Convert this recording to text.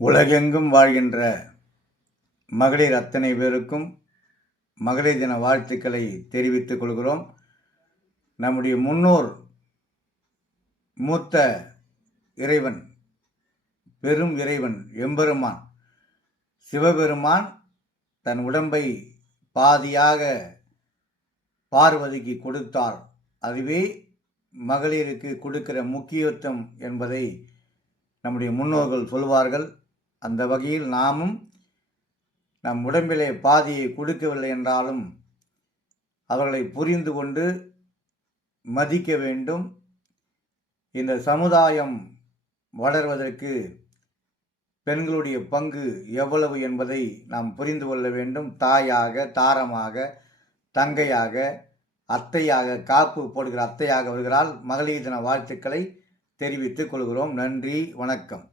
உலகெங்கும் வாழ்கின்ற மகளிர் அத்தனை பேருக்கும் மகளிர் தின வாழ்த்துக்களை தெரிவித்துக் கொள்கிறோம். நம்முடைய முன்னோர் மூத்த இறைவன், பெரும் இறைவன் எம்பெருமான் சிவபெருமான் தன் உடம்பை பாதியாக பார்வதிக்கு கொடுத்தார். அதுவே மகளிருக்கு கொடுக்கிற முக்கியத்துவம் என்பதை நம்முடைய முன்னோர்கள் சொல்வார்கள். அந்த வகையில் நாமும் நம் உடம்பிலே பாதியை கொடுக்கவில்லை என்றாலும் அவர்களை புரிந்து கொண்டு மதிக்க வேண்டும். இந்த சமுதாயம் வளர்வதற்கு பெண்களுடைய பங்கு எவ்வளவு என்பதை நாம் புரிந்து கொள்ள வேண்டும். தாயாக, தாரமாக, தங்கையாக, அத்தையாக, காப்பு போடுகிற அத்தையாக வருகிறாள். மகளிர் தின வாழ்த்துக்களை தெரிவித்துக் கொள்கிறோம். நன்றி, வணக்கம்.